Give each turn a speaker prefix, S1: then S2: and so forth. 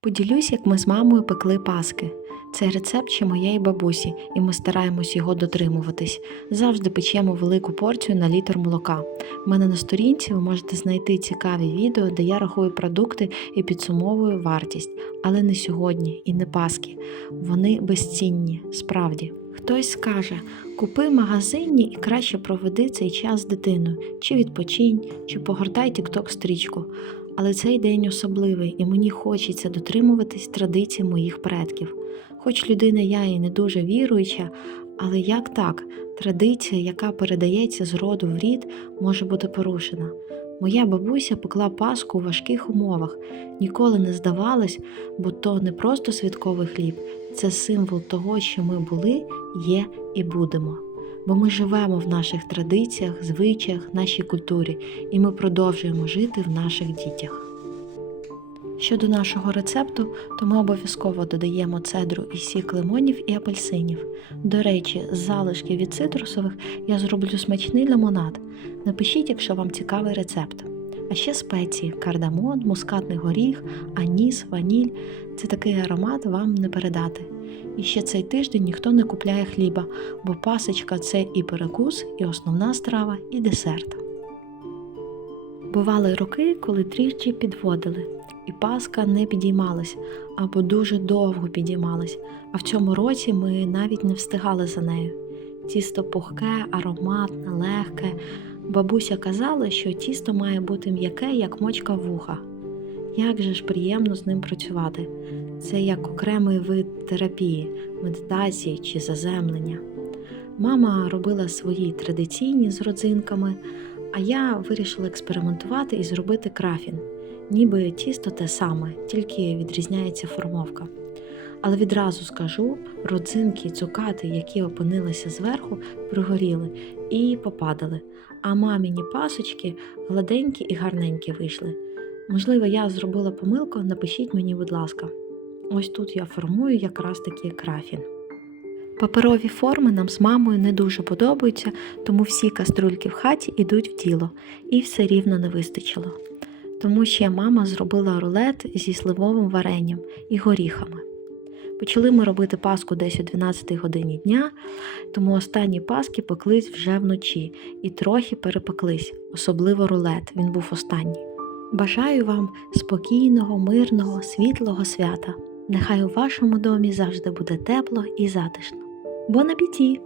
S1: Поділюсь, як ми з мамою пекли паски. Це рецепт ще моєї бабусі, і ми стараємось його дотримуватись. Завжди печемо велику порцію на літр молока. У мене на сторінці ви можете знайти цікаві відео, де я рахую продукти і підсумовую вартість. Але не сьогодні і не паски. Вони безцінні, справді. Хтось скаже: купи в магазині і краще проведи цей час з дитиною, чи відпочинь, чи погортай тікток стрічку. Але цей день особливий, і мені хочеться дотримуватись традицій моїх предків. Хоч людина я і не дуже віруюча, але як так, традиція, яка передається з роду в рід, може бути порушена. Моя бабуся пекла паску у важких умовах, ніколи не здавалась, бо то не просто святковий хліб, це символ того, що ми були, є і будемо. Бо ми живемо в наших традиціях, звичаях, нашій культурі, і ми продовжуємо жити в наших дітях. Щодо нашого рецепту, то ми обов'язково додаємо цедру і сік лимонів і апельсинів. До речі, з залишків від цитрусових я зроблю смачний лимонад. Напишіть, якщо вам цікавий рецепт. А ще спеції, кардамон, мускатний горіх, аніс, ваніль це такий аромат вам не передати. І ще цей тиждень ніхто не купляє хліба, бо пасочка це і перекус, і основна страва, і десерт. Бували роки, коли трішки підводили, і паска не підіймалась або дуже довго підіймалась, а в цьому році ми навіть не встигали за нею. Тісто пухке, ароматне, легке. Бабуся казала, що тісто має бути м'яке, як мочка вуха. Як же ж приємно з ним працювати? Це як окремий вид терапії, медитації чи заземлення. Мама робила свої традиційні з родзинками, а я вирішила експериментувати і зробити крафін. Ніби тісто те саме, тільки відрізняється формовка. Але відразу скажу, родзинки і цукати, які опинилися зверху, пригоріли і попадали, а маміні пасочки гладенькі і гарненькі вийшли. Можливо, я зробила помилку, напишіть мені, будь ласка. Ось тут я формую якраз таки крафін. Паперові форми нам з мамою не дуже подобаються, тому всі каструльки в хаті йдуть в діло, і все рівно не вистачило. Тому ще мама зробила рулет зі сливовим варенням і горіхами. Почали ми робити паску десь о 12 годині дня, тому останні паски пеклись вже вночі і трохи перепеклись, особливо рулет, він був останній. Бажаю вам спокійного, мирного, світлого свята. Нехай у вашому домі завжди буде тепло і затишно. Бон апіті!